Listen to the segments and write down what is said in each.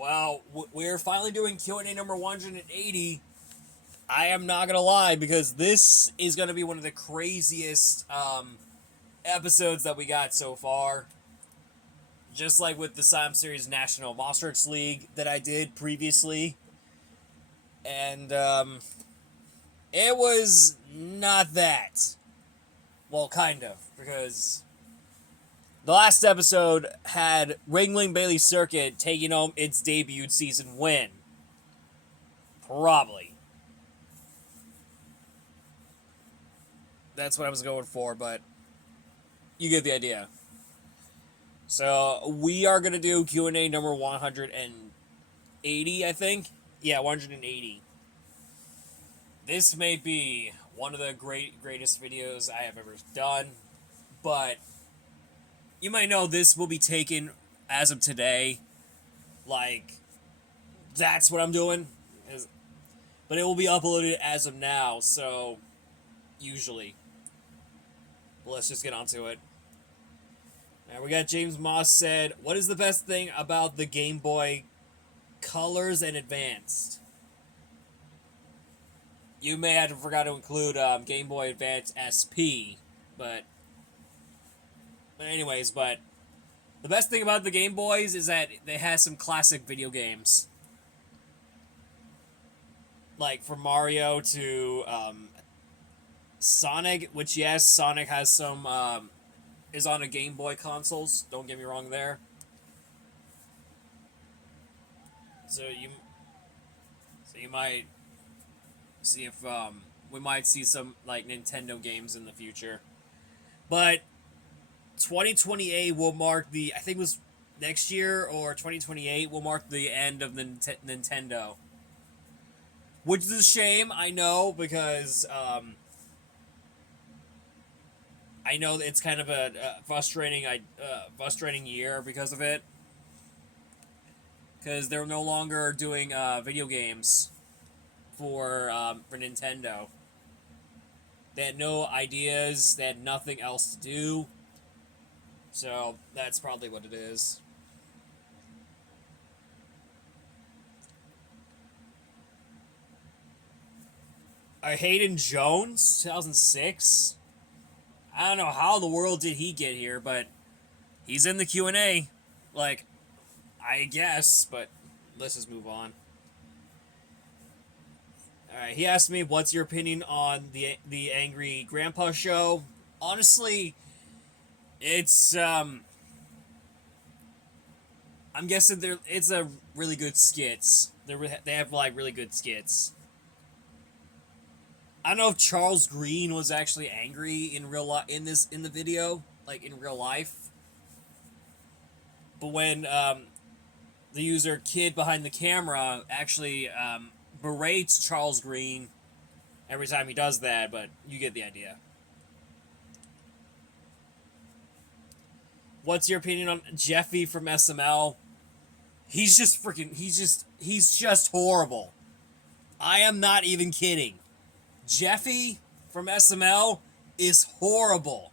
Well, we're finally doing Q&A number 180. I am not going to lie, because this is going to be one of the craziest episodes that we got so far. Just like with the Sim Series National Monsters League that I did previously. And it was not that. Well, kind of, because the last episode had Ringling Bailey Circuit taking home its debut season win. Probably. That's what I was going for, but you get the idea. So we are going to do Q&A number 180, I think. Yeah, 180. This may be one of the greatest videos I have ever done, but you might know this will be taken as of today. Like, that's what I'm doing. But it will be uploaded as of now, so usually. But let's just get onto it. Now, we got James Moss said, what is the best thing about the Game Boy Colors and Advanced? You may have forgot to include Game Boy Advance SP, but anyways, but the best thing about the Game Boys is that they have some classic video games. Like from Mario to Sonic, which yes, Sonic has some is on a Game Boy consoles. Don't get me wrong there. So you might see if we might see some like Nintendo games in the future, but 2028 will mark the, I think it was next year or 2028 will mark the end of the Nintendo, which is a shame. I know, because I know it's kind of a frustrating year because of it, because they're no longer doing video games for Nintendo. They had no ideas. They had nothing else to do. So that's probably what it is. Hayden Jones, 2006. I don't know how the world did he get here, but he's in the Q&A. Like, I guess, but let's just move on. Alright, he asked me, what's your opinion on the Angry Grandpa show? Honestly, it's, I'm guessing it's a really good skits. They have, like, really good skits. I don't know if Charles Green was actually angry in real life in the video, like in real life. But when the user Kid Behind the Camera actually berates Charles Green every time he does that, but you get the idea. What's your opinion on Jeffy from SML? He's just horrible. I am not even kidding. Jeffy from SML is horrible.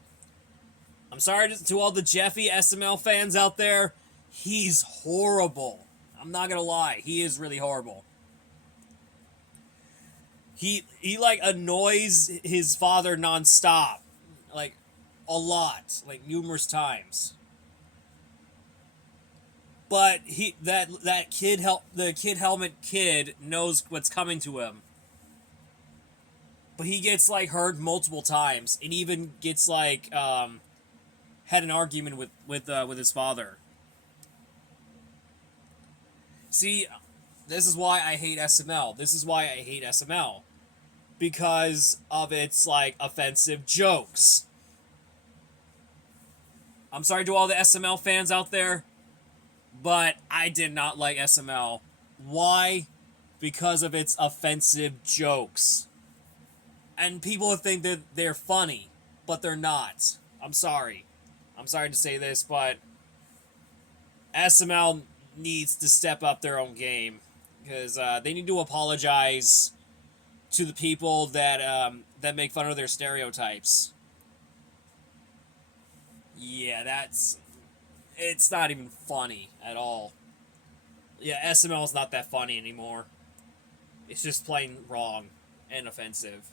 I'm sorry to all the Jeffy SML fans out there. He's horrible. I'm not gonna lie. He is really horrible. He like annoys his father nonstop, like a lot, like numerous times. But the Kid Helmet Kid knows what's coming to him. But he gets like hurt multiple times, and even gets like had an argument with his father. See, this is why I hate SML. Because of its like offensive jokes. I'm sorry to all the SML fans out there, but I did not like SML. Why? Because of its offensive jokes. And people think that they're funny, but they're not. I'm sorry. I'm sorry to say this, but SML needs to step up their own game, because they need to apologize to the people that make fun of their stereotypes. Yeah, it's not even funny at all. Yeah, SML is not that funny anymore. It's just plain wrong and offensive.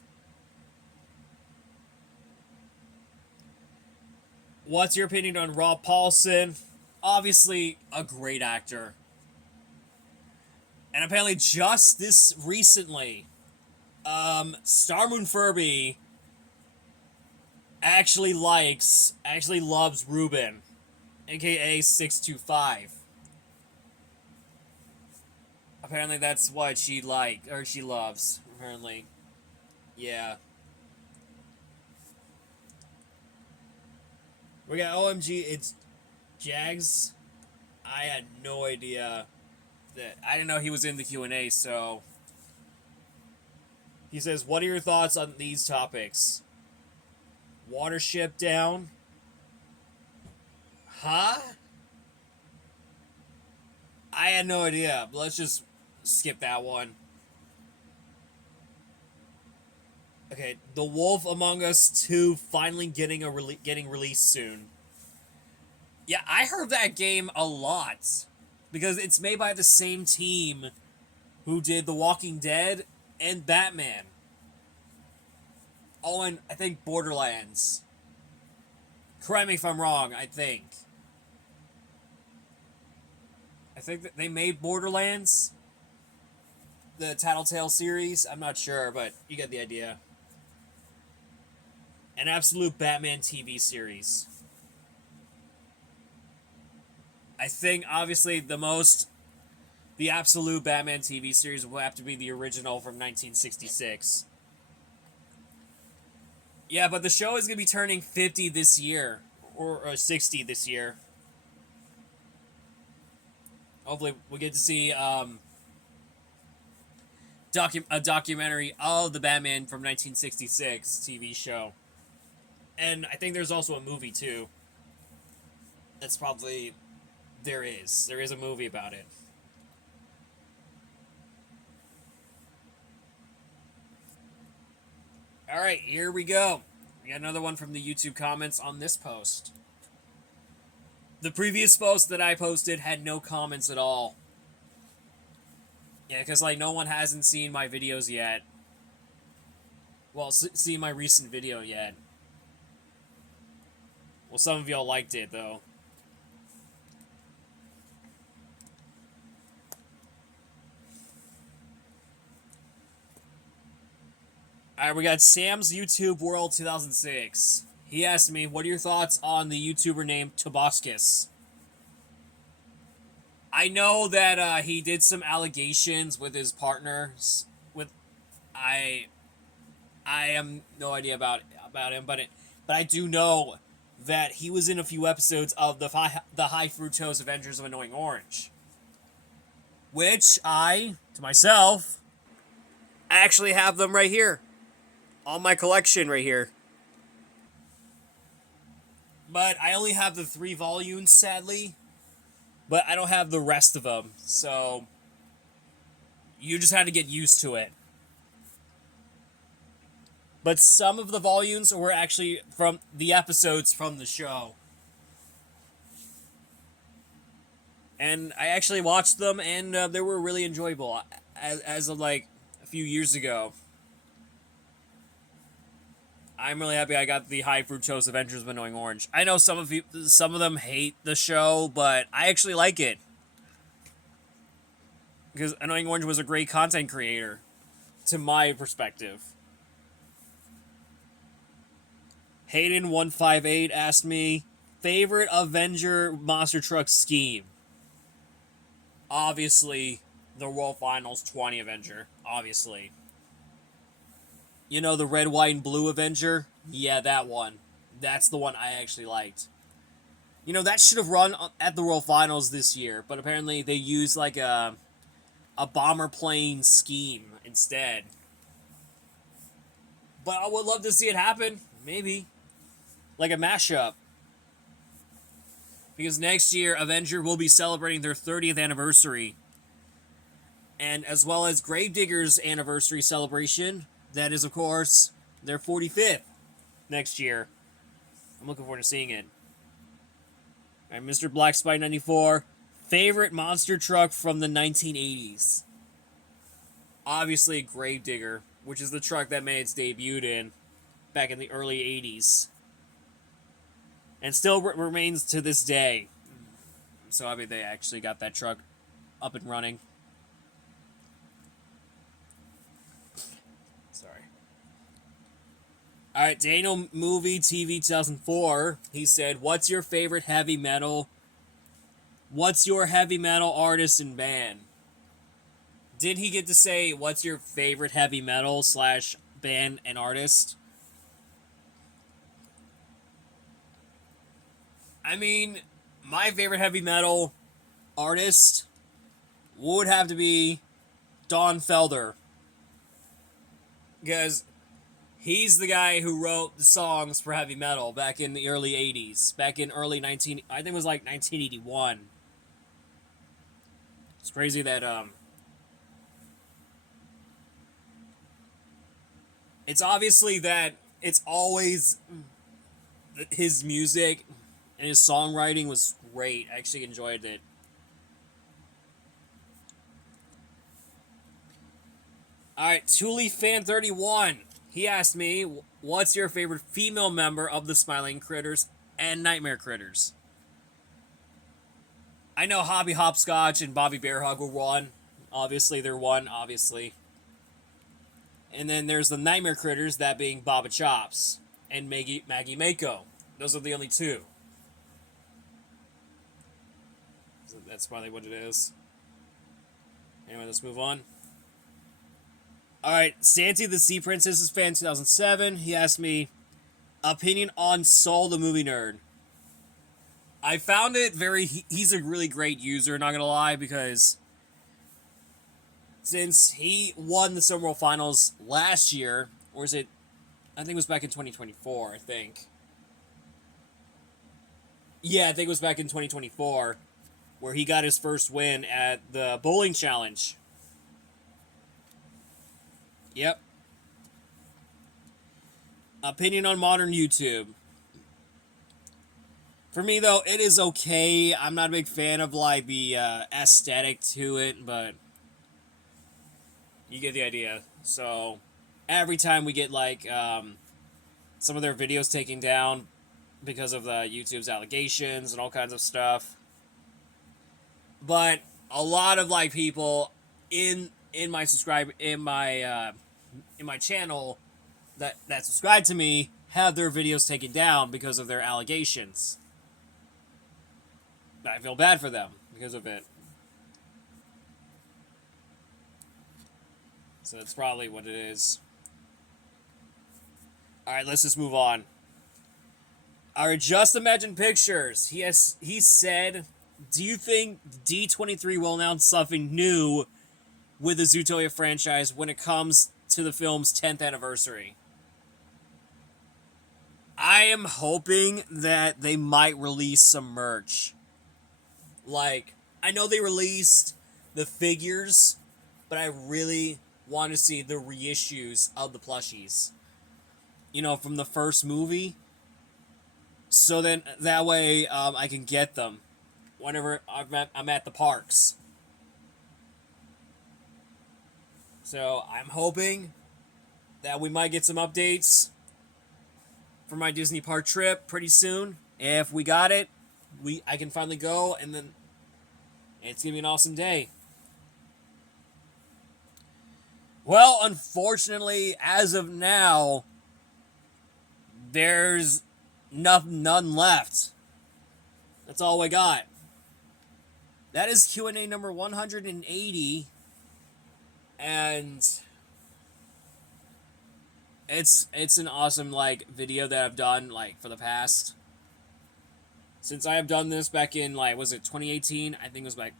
What's your opinion on Rob Paulsen? Obviously, a great actor. And apparently, just this recently, Star Moon Furby actually loves Ruben, aka 625. Apparently, that's what she she loves. Apparently, yeah. We got OMG. It's Jags. I had no idea that. I didn't know he was in the Q&A. So he says, "What are your thoughts on these topics? Watership down? Huh? I had no idea. Let's just skip that one." Okay, The Wolf Among Us 2 finally getting released soon. Yeah, I heard that game a lot because it's made by the same team who did The Walking Dead and Batman. Oh, and I think Borderlands. Correct me if I'm wrong, I think. I think that they made Borderlands, the Tattletale series. I'm not sure, but you get the idea. An absolute Batman TV series. I think, obviously, the absolute Batman TV series will have to be the original from 1966. Yeah, but the show is going to be turning 50 this year, or 60 this year. Hopefully, we'll get to see a documentary of the Batman from 1966 TV show. And I think there's also a movie, too. That's probably... There is. There is a movie about it. Alright, here we go. We got another one from the YouTube comments on this post. The previous post that I posted had no comments at all. Yeah, because, like, no one hasn't seen my videos yet. Well, seen my recent video yet. Well, some of y'all liked it, though. Alright, we got Sam's YouTube World 2006. He asked me, what are your thoughts on the YouTuber named Toboscus? I know that he did some allegations with his partners. I am no idea about him, but I do know that he was in a few episodes of the High Fructose Adventures of Annoying Orange, which I, to myself, actually have them right here on my collection right here. But I only have the 3 volumes, sadly. But I don't have the rest of them, so you just had to get used to it. But some of the volumes were actually from the episodes from the show. And I actually watched them, and they were really enjoyable as of, like, a few years ago. I'm really happy I got the High Fructose Adventures of Annoying Orange. I know some of them hate the show, but I actually like it. Because Annoying Orange was a great content creator, to my perspective. Hayden158 asked me, favorite Avenger Monster Truck scheme? Obviously, the World Finals 20 Avenger. Obviously. You know, the red, white, and blue Avenger? Yeah, that one. That's the one I actually liked. You know, that should have run at the World Finals this year, but apparently they used, like, a bomber plane scheme instead. But I would love to see it happen. Maybe. Like a mashup. Because next year, Avenger will be celebrating their 30th anniversary. And as well as Gravedigger's anniversary celebration. That is, of course, their 45th next year. I'm looking forward to seeing it. Alright, Mr. Black Spy 94. Favorite monster truck from the 1980s? Obviously, Gravedigger, which is the truck that made its debut in back in the early 80s. And still remains to this day. So, I mean, they actually got that truck up and running. Sorry. Alright, Daniel Movie TV 2004. He said, what's your favorite heavy metal? What's your heavy metal artist and band? Did he get to say, what's your favorite heavy metal / band and artist? I mean, my favorite heavy metal artist would have to be Don Felder. Because he's the guy who wrote the songs for heavy metal back in the early 80s. Back in early I think it was like 1981. It's crazy that, it's obviously that it's always his music and his songwriting was great. I actually enjoyed it. Alright, Thule Fan 31. He asked me, what's your favorite female member of the Smiling Critters and Nightmare Critters? I know Hobby Hopscotch and Bobby Bearhug were one. Obviously, they're one, obviously. And then there's the Nightmare Critters, that being Baba Chops and Maggie Mako. Those are the only two. So that's probably what it is. Anyway, let's move on. Alright, Santi the Sea Princess fan 2007. He asked me, opinion on Soul the Movie Nerd. I found it he's a really great user, not gonna lie, because since he won the Summer World Finals last year, or is it, I think it was back in 2024, I think. Yeah, I think it was back in 2024, where he got his first win at the bowling challenge. Yep. Opinion on modern YouTube. For me, though, it is okay. I'm not a big fan of, like, the aesthetic to it, but you get the idea. So, every time we get, like, some of their videos taken down because of YouTube's allegations and all kinds of stuff. But a lot of, like, people in my channel that subscribe to me have their videos taken down because of their allegations. I feel bad for them because of it. So that's probably what it is. Alright, let's just move on. Alright, Just Imagine Pictures. He said, do you think D23 will announce something new with the Zootopia franchise when it comes to the film's 10th anniversary? I am hoping that they might release some merch. Like, I know they released the figures, but I really want to see the reissues of the plushies. You know, from the first movie. So then, that way, I can get them whenever I'm at the parks. So, I'm hoping that we might get some updates for my Disney park trip pretty soon. If we got it, I can finally go, and then it's going to be an awesome day. Well, unfortunately, as of now, there's none left. That's all we got. That is Q&A number 180, and it's an awesome, like, video that I've done, like, for the past, since I have done this back in, like, was it 2018? I think it was back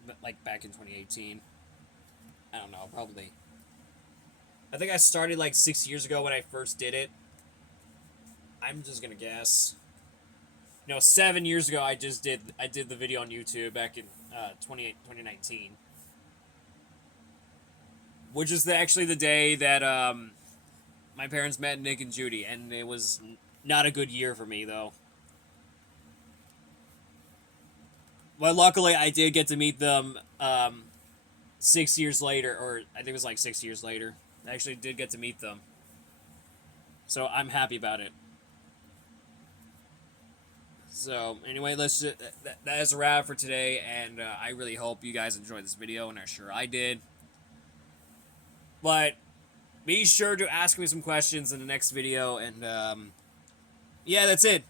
in 2018. I don't know, probably. I think I started, like, 6 years ago when I first did it. I'm just gonna guess. 7 years ago I did the video on YouTube back in 2019. Which is actually the day that my parents met Nick and Judy, and it was not a good year for me, though. Well, luckily I did get to meet them 6 years later, or I think it was like 6 years later. I actually did get to meet them. So I'm happy about it. So anyway, that is a wrap for today, and I really hope you guys enjoyed this video, and I'm sure I did. But be sure to ask me some questions in the next video, and yeah, that's it.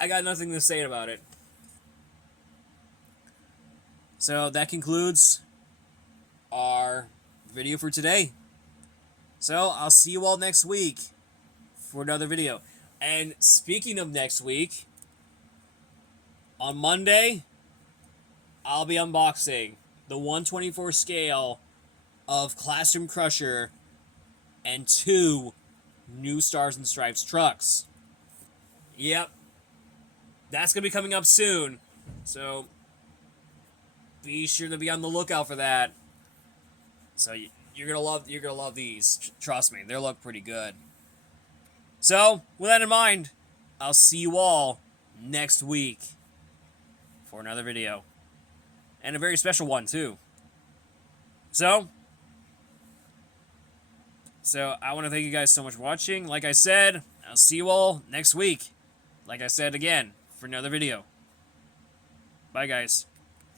I got nothing to say about it. So that concludes our video for today. So I'll see you all next week for another video. And speaking of next week, on Monday, I'll be unboxing the 124 scale of Classroom Crusher and 2 new Stars and Stripes trucks. Yep. That's going to be coming up soon. So be sure to be on the lookout for that. So you're going to love these. Trust me, they look pretty good. So, with that in mind, I'll see you all next week for another video. And a very special one, too. So I want to thank you guys so much for watching. Like I said, I'll see you all next week. Like I said again, for another video. Bye, guys.